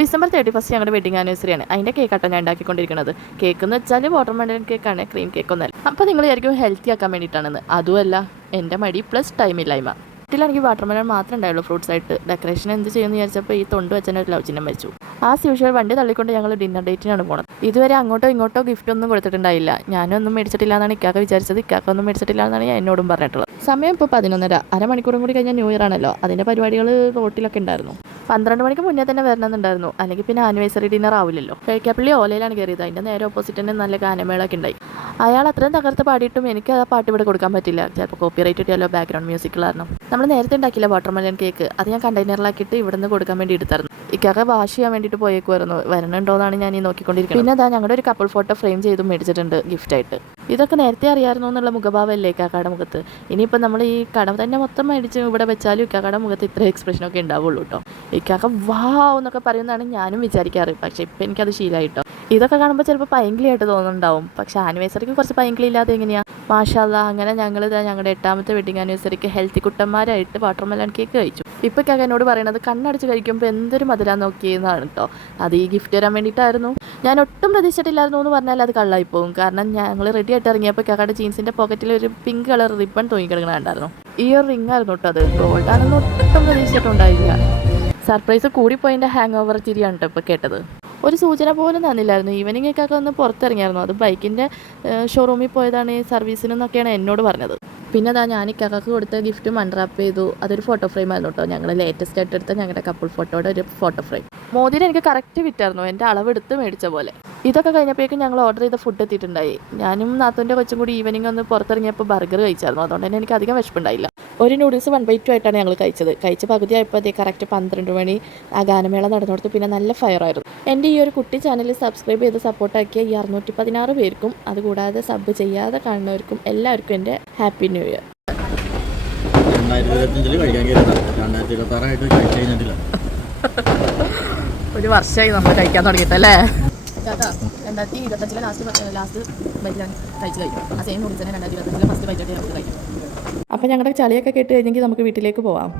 December 31 ഞങ്ങളുടെ wedding ആനിവേഴ്സറിയാണ്. അതിൻ്റെ കേക്കാട്ടോ ഞാൻ ഉണ്ടാക്കിക്കൊണ്ടിരിക്കുന്നത്. കേക്ക് എന്ന് വെച്ചാൽ വാട്ടർമെലൺ കേക്കാണ്, ക്രീം കേക്കൊന്നല്ല. അപ്പോൾ നിങ്ങൾ വിചാരിക്കും ഹെൽത്തി ആക്കാൻ വേണ്ടിയിട്ടാണെന്ന്. അതുമല്ല, എൻ്റെ മടി പ്ലസ് ടൈമില്ലായ്മ. വീട്ടിലാണെങ്കിൽ വാട്ടർമെലൺ മാത്രമേ ഉണ്ടായുള്ളൂ ഫ്രൂട്ട്സ് ആയിട്ട്. ഡെക്കറേഷൻ എന്ത് ചെയ്യുമെന്ന് വിചാരിച്ചപ്പോൾ ഈ തൊണ്ട് വെച്ചതിന് ഒരു ലവ് ചിഹ്നം വെച്ചു. യൂഷ്വൽ വണ്ടി തള്ളിക്കൊണ്ട് ഞങ്ങൾ ഡിന്നർ ഡേറ്റിനാണ് പോകുന്നത്. ഇതുവരെ അങ്ങോട്ടോ ഇങ്ങോട്ടോ ഗിഫ്റ്റ് ഒന്നും കൊടുത്തിട്ടുണ്ടായില്ല. ഞാനൊന്നും മേടിച്ചിട്ടില്ല എന്നാണ് ഇക്കാക്ക വിചാരിച്ചത്. ഇക്കാക്ക ഒന്നും മേടിച്ചിട്ടില്ല എന്നാണ് ഞാൻ എന്നോടും പറഞ്ഞിട്ടുള്ളത്. സമയം ഇപ്പോൾ 11:30. അരമണിക്കൂറും കൂടി കഴിഞ്ഞാൽ ന്യൂ ഇയർ ആണല്ലോ. അതിൻ്റെ പരിപാടികൾ റോട്ടിലൊക്കെ ഉണ്ടായിരുന്നു. 12 മണിക്ക് മുന്നേ തന്നെ വരണമെന്നുണ്ടായിരുന്നു. അല്ലെങ്കിൽ പിന്നെ ആനിവേഴ്സറി ഡിന്നർ ആവില്ലല്ലോ. കഴിക്കാപ്പള്ളി ഓലയിലാണ് കയറിയത്. അതിൻ്റെ നേരെ ഓപ്പോസിറ്റ് തന്നെ നല്ല ഗാനമേളൊക്കെ ഉണ്ടായി. അയാൾ അത്രയും തകർത്ത് പാടിയിട്ടും എനിക്ക് ആ പാട്ട് ഇവിടെ കൊടുക്കാൻ പറ്റില്ല. ചിലപ്പോൾ കോപ്പി റൈറ്റ് കിട്ടിയാലോ ബാക്ക്ഗ്രൗണ്ട് മ്യൂസിക് കാരണം. നമ്മൾ നേരത്തെ ഉണ്ടാക്കിയില്ല വാട്ടർമെലൺ കേക്ക്. അത് ഞാൻ കണ്ടെയ്നറിലാക്കിയിട്ട് ഇവിടെ നിന്ന് കൊടുക്കാൻ വേണ്ടി എടുത്തായിരുന്നു. ഇക്കൊക്കെ വാഷ് ചെയ്യാൻ വേണ്ടിയിട്ട് പോയേക്കുമായിരുന്നു. വരണുണ്ടോയെന്നാണ് ഞാൻ ഈ നോക്കിക്കൊണ്ടിരിക്കുന്നത്. പിന്നെ അതാ ഞങ്ങളുടെ ഒരു കപ്പിൾ ഫോട്ടോ ഫ്രെയിം ചെയ്തും മേടിച്ചിട്ടുണ്ട് ഗിഫ്റ്റായിട്ട്. ഇതൊക്കെ നേരത്തെ അറിയാമായിരുന്നു എന്നുള്ള മുഖഭാവമല്ലേ ഇക്കാക്കയുടെ മുഖത്ത്. ഇനിയിപ്പോൾ നമ്മൾ ഈ കട തന്നെ മൊത്തം മേടിച്ച് ഇവിടെ വെച്ചാലും ഇക്കാക്കയുടെ മുഖത്ത് ഇത്ര എക്സ്പ്രഷനൊക്കെ ഉണ്ടാവുള്ളൂ കേട്ടോ. ഇക്കാക്ക വാവ് എന്നൊക്കെ പറയുന്നതാണ് ഞാനും വിചാരിക്കാറ്. പക്ഷേ ഇപ്പം എനിക്കത് ശീലമായിട്ടോ. ഇതൊക്കെ കാണുമ്പോൾ ചിലപ്പോൾ പൈങ്കിളിയായിട്ട് തോന്നുന്നുണ്ടാവും. പക്ഷേ ആനിവേഴ്സറിക്ക് കുറച്ച് പൈങ്കിളി ഇല്ലാതെ എങ്ങനെയാണ്? മാഷാല്ലാ, അങ്ങനെ ഞങ്ങളിതാ ഞങ്ങളുടെ 8ാമത്തെ വെഡിങ് ആനിവേഴ്സറിക്ക് ഹെൽത്തി കുട്ടന്മാരായിട്ട് വാട്ടർമെലൺ കേക്ക് കഴിച്ചു. ഇപ്പോൾ ഇക്കാക്ക എന്നോട് പറയുന്നത് കണ്ണടച്ച് കഴിക്കുമ്പോൾ എന്തൊരു മധുരം നോക്കിയെന്നാണ് കേട്ടോ. അത് ഈ ഗിഫ്റ്റ് തരാൻ വേണ്ടിയിട്ടായിരുന്നു. ഞാൻ ഒട്ടും പ്രതീക്ഷിച്ചിട്ടില്ലായിരുന്നു എന്ന് പറഞ്ഞാൽ അത് കള്ളായി പോകും. കാരണം ഞങ്ങൾ റെഡി ആയിട്ട് ഇറങ്ങിയപ്പോൾ ഇക്കാക്കയുടെ ജീൻസിൻ്റെ പോക്കറ്റിൽ ഒരു പിങ്ക് കളർ റിബൺ തൂങ്ങിക്കിടക്കണുണ്ടായിരുന്നു. ഈ ഒരു റിംഗ് ആയിരുന്നു കേട്ടോ. അത് ഗോൾഡാണെന്ന് ഒട്ടും പ്രതീക്ഷിച്ചിട്ടുണ്ടായില്ല. സർപ്രൈസ് കൂടിപ്പോയതിൻ്റെ ഹാങ് ഓവർ ചിരിയാണ് കേട്ടോ ഇപ്പോൾ കേട്ടത്. ഒരു സൂചന പോലും തന്നില്ലായിരുന്നു. ഈവനിങ് ഒക്കെ ഒന്ന് പുറത്തിറങ്ങിയായിരുന്നു. അത് ബൈക്കിൻ്റെ ഷോറൂമിൽ പോയതാണ് സർവീസിനെന്നൊക്കെയാണ് എന്നോട് പറഞ്ഞത്. പിന്നെ അതാ ഞാൻ ഇക്കാക്ക് കൊടുത്ത ഗിഫ്റ്റും അൺറാപ്പ് ചെയ്തു. അതൊരു ഫോട്ടോ ഫ്രെയിം ആയിരുന്നു കേട്ടോ. ഞങ്ങൾ ലേറ്റസ്റ്റ് ആയിട്ട് എടുത്ത ഞങ്ങളുടെ കപ്പിൾ ഫോട്ടോയുടെ ഒരു ഫോട്ടോ ഫ്രെയിം. മോദിനെ എനിക്ക് കറക്റ്റ് വിറ്റായിരുന്നു, എൻ്റെ അളവെടുത്ത് മേടിച്ച പോലെ. ഇതൊക്കെ കഴിഞ്ഞപ്പോഴേക്കും ഞങ്ങൾ ഓർഡർ ചെയ്ത ഫുഡ് എത്തിയിട്ടുണ്ടായി. ഞാനും നാത്തൂൻ്റെ കൊച്ചും കൂടി ഈവനിങ് ഒന്ന് പുറത്തിറങ്ങിയപ്പോൾ ബർഗർ കഴിച്ചായിരുന്നു. അതുകൊണ്ട് തന്നെ എനിക്ക് അധികം വിശപ്പുണ്ടായില്ല. ഒരു നൂഡിൽസ് 1/2 ആയിട്ടാണ് ഞങ്ങൾ കഴിച്ചത്. കഴിച്ച പകുതി ആയപ്പോൾ അതേ കറക്റ്റ് 12 മണി ആ ഗാനമേള നടന്നിടത്ത്. പിന്നെ നല്ല ഫയറായിരുന്നു. എൻ്റെ ഈ ഒരു കുട്ടി ചാനൽ സബ്സ്ക്രൈബ് ചെയ്ത് സപ്പോർട്ടാക്കിയ ഈ 616 പേർക്കും അതുകൂടാതെ സബ് ചെയ്യാതെ കാണുന്നവർക്കും എല്ലാവർക്കും എൻ്റെ ഹാപ്പി ന്യൂ ഇയർ. 2025 കഴിക്കാൻ കഴിഞ്ഞിട്ടില്ല. ഒരു വർഷമായി നമ്മൾ കഴിക്കാൻ തുടങ്ങിയിട്ടല്ലേ? 2025 ലാസ്റ്റ് ബൈറ്റാണ് കഴിച്ച് കഴിക്കും. ആ സെയിം നൂഡിൽസ് തന്നെ 2025 ഫസ്റ്റ് ബൈറ്റായിട്ട് നമുക്ക് കഴിക്കും. അപ്പോൾ ഞങ്ങളുടെ ചളിയൊക്കെ കേട്ട് കഴിഞ്ഞെങ്കിൽ നമുക്ക് വീട്ടിലേക്ക് പോവാം.